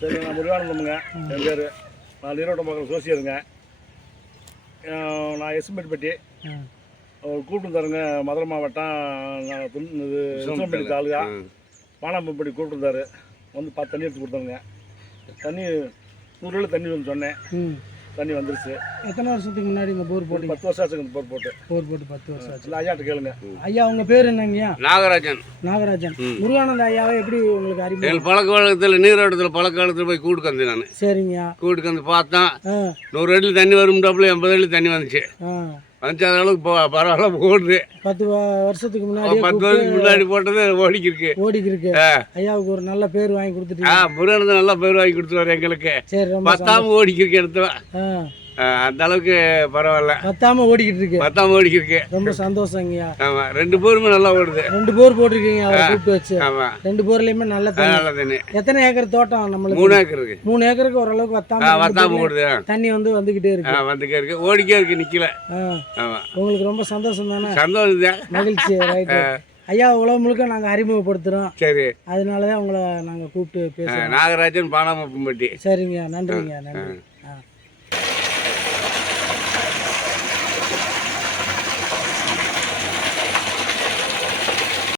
சரி, நான் முருகானந்தமுங்க என் பேர். நான் நீரோட்டம் பார்க்குற சோசியருங்க. நான் எஸ்எம்பேட்பட்டி கூப்பிட்டு தருங்க. மதுரை மாவட்டம் இது எஸ்எம்பேட்டி தாலுகா பானாம்பட்டி கூப்பிட்டுருந்தாரு. வந்து பார்த்து தண்ணி எடுத்து கொடுத்தாங்க. தண்ணி 100 ரூபாயில் தண்ணி வந்து சொன்னேன். தண்ணி வந்துருச்சு. எத்தனை வருஷத்துக்கு முன்னாடி இந்த போர் போட்டு? 10 வருஷம் ஆச்சுங்க. போர் போட்டு 10 வருஷம் ஆச்சு. இல்லை, ஐயாட்ட கேளுங்க. ஐயா உங்கள் பேர் என்னங்கய்யா? நாகராஜன். நாகராஜன். முருகானந்த ஐயாவை எப்படி உங்களுக்கு அறிமுகம்? பழக்க வழக்கத்தில் நீரோட்டத்தில் பழக்க வழக்கத்தில் போய் கூட்டுக்கு வந்தேன் நான். சரிங்கய்யா. கூட்டுக்கு வந்து பார்த்தேன். 100 அடியில் தண்ணி வரும்டாப்புல 80 அடியில் தண்ணி வந்துச்சு. வந்துச்சு, அந்த அளவுக்கு பரவாயில்ல ஓடுது. 10 வருஷத்துக்கு முன்னாடி 10 வருஷத்துக்கு முன்னாடி போட்டது ஓடிக்கிருக்கு. ஐயாவுக்கு ஒரு நல்ல பேர் வாங்கி கொடுத்துட்டு முருகன் நல்ல பேர் வாங்கி கொடுத்துருவாரு எங்களுக்கு. சரி, பத்தாம ஓடிக்கிருக்கு இடத்துல. அந்த அளவுக்கு பரவாயில்ல. பத்தாம ஓடிக்கிருக்கு. ரொம்ப சந்தோஷங்கய்யா. ஆமா, 2 போருமே நல்லா ஓடுது. 2 போர் போட்டிருக்கீங்க அவரை கூப்பிட்டு வச்சு. ஆமா, 2 போர்லயுமே நல்ல தண்ணி. எத்தனை ஏக்கர் தோட்டம் நம்மளுக்கு? 3 ஏக்கர் இருக்கு. 3 ஏக்கருக்கு ஓரளவுக்கு வத்தாம ஓடுது. தண்ணி வந்துகிட்டே இருக்கு. ஓடிக்கே இருக்கு, நிக்கல. ஆமா, உங்களுக்கு ரொம்ப சந்தோஷம் தானே? சந்தோஷம் தான், மகிழ்ச்சி. ரைட் ஐயா, உலகம் முழுக்க நாங்க அறிமுகப்படுத்துறோம். சரி, அதனாலதான் உங்களை நாங்க கூப்பிட்டு பேசுறோம். நாகராஜன், பானாம்பட்டி. சரிங்க, நன்றிங்க. நன்றி.